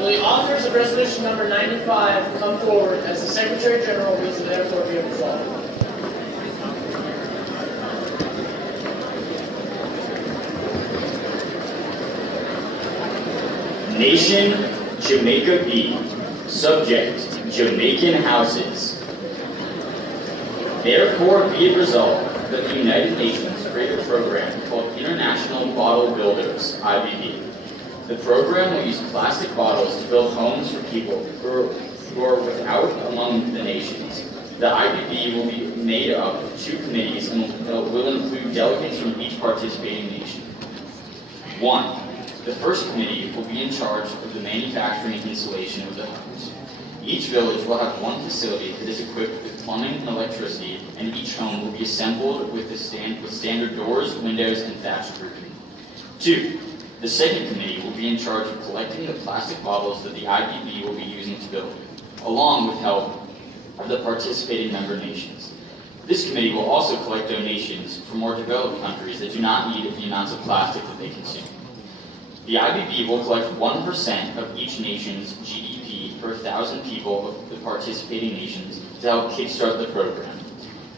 Will the authors of resolution number 95 come forward as the Secretary General reads and therefore be resolved? Nation, Jamaica B. Subject, Jamaican houses. Therefore be it resolved that the United Nations create a program called International Bottle Builders, IBB. The program will use plastic bottles to build homes for people who are without among the nations. The IBB will be made up of 2 committees and will include delegates from each participating nation. 1. The first committee will be in charge of the manufacturing and installation of the homes. Each village will have one facility that is equipped with plumbing and electricity, and each home will be assembled with standard doors, windows, and thatched roofing. 2. The second committee will be in charge of collecting the plastic bottles that the IBB will be using to build, along with help of the participating member nations. This committee will also collect donations from more developed countries that do not need the amounts of plastic that they consume. The IBB will collect 1% of each nation's GDP per 1,000 people of the participating nations to help kickstart the program.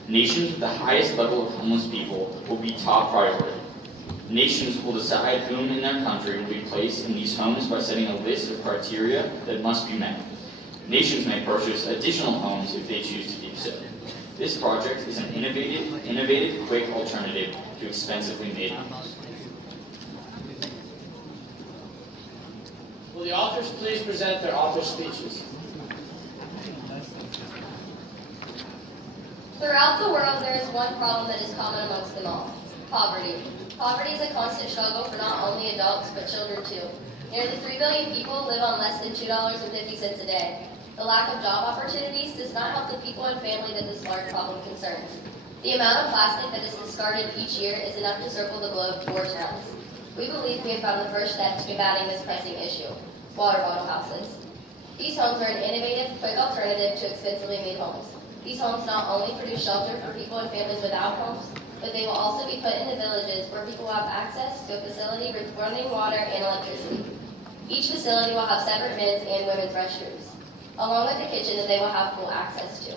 Nations with the highest level of homeless people will be top priority. Nations will decide whom in their country will be placed in these homes by setting a list of criteria that must be met. Nations may purchase additional homes if they choose to do so. This project is an innovative, quick alternative to expensively made homes. Will the authors please present their author speeches? Throughout the world, there is one problem that is common amongst them all: poverty. Poverty is a constant struggle for not only adults, but children too. Nearly 3 billion people live on less than $2.50 a day. The lack of job opportunities does not help the people and family that this large problem concerns. The amount of plastic that is discarded each year is enough to circle the globe 4 times. We believe we have found the first step to combating this pressing issue: water bottle houses. These homes are an innovative, quick alternative to expensively made homes. These homes not only produce shelter for people and families without homes, but they will also be put in the villages where people will have access to a facility with running water and electricity. Each facility will have separate men's and women's restrooms, along with a kitchen that they will have full access to.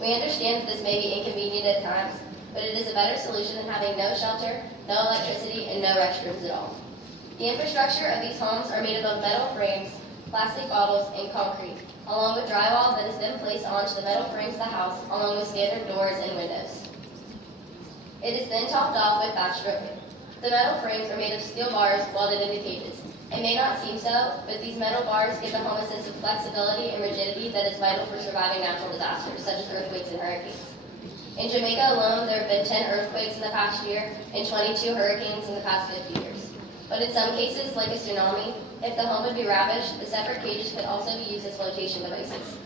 We understand that this may be inconvenient at times, but it is a better solution than having no shelter, no electricity, and no restrooms at all. The infrastructure of these homes are made up of metal frames, plastic bottles, and concrete, along with drywall that is then placed onto the metal frames of the house, along with standard doors and windows. It is then topped off with thatched roofing. The metal frames are made of steel bars welded into cages. It may not seem so, but these metal bars give the home a sense of flexibility and rigidity that is vital for surviving natural disasters, such as earthquakes and hurricanes. In Jamaica alone, there have been 10 earthquakes in the past year and 22 hurricanes in the past 50 years. But in some cases, like a tsunami, if the home would be ravaged, the separate cages could also be used as flotation devices.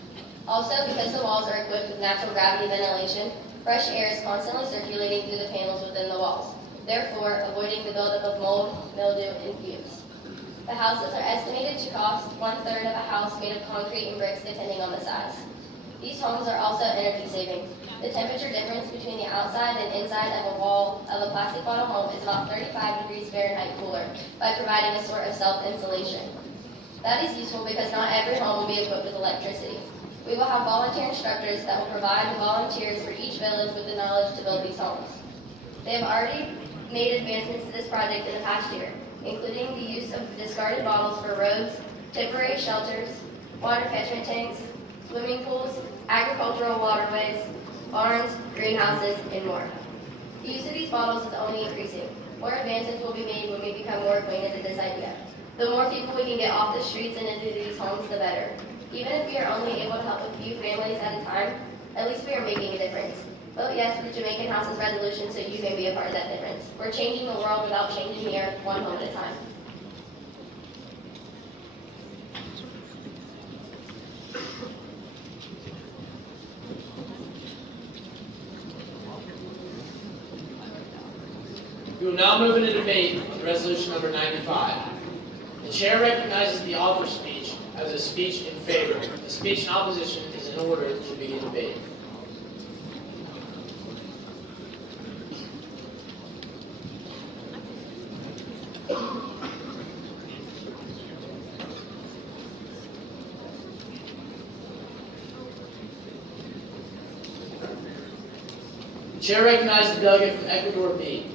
Also, because the walls are equipped with natural gravity ventilation, fresh air is constantly circulating through the panels within the walls, therefore avoiding the buildup of mold, mildew, and fumes. The houses are estimated to cost 1/3 of a house made of concrete and bricks depending on the size. These homes are also energy saving. The temperature difference between the outside and inside of a wall of a plastic bottle home is about 35 degrees Fahrenheit cooler by providing a sort of self-insulation. That is useful because not every home will be equipped with electricity. We will have volunteer instructors that will provide the volunteers for each village with the knowledge to build these homes. They have already made advancements to this project in the past year, including the use of discarded bottles for roads, temporary shelters, water catchment tanks, swimming pools, agricultural waterways, barns, greenhouses, and more. The use of these bottles is only increasing. More advances will be made when we become more acquainted with this idea. The more people we can get off the streets and into these homes, the better. Even if we are only able to help a few families at a time, at least we are making a difference. Vote yes for the Jamaican House's resolution so you can be a part of that difference. We're changing the world without changing the earth, one home at a time. We will now move into debate on resolution number 95. The chair recognizes the author's speech as a speech in favor. The speech in opposition is in order to begin debate. chair recognizes the delegate from Ecuador B.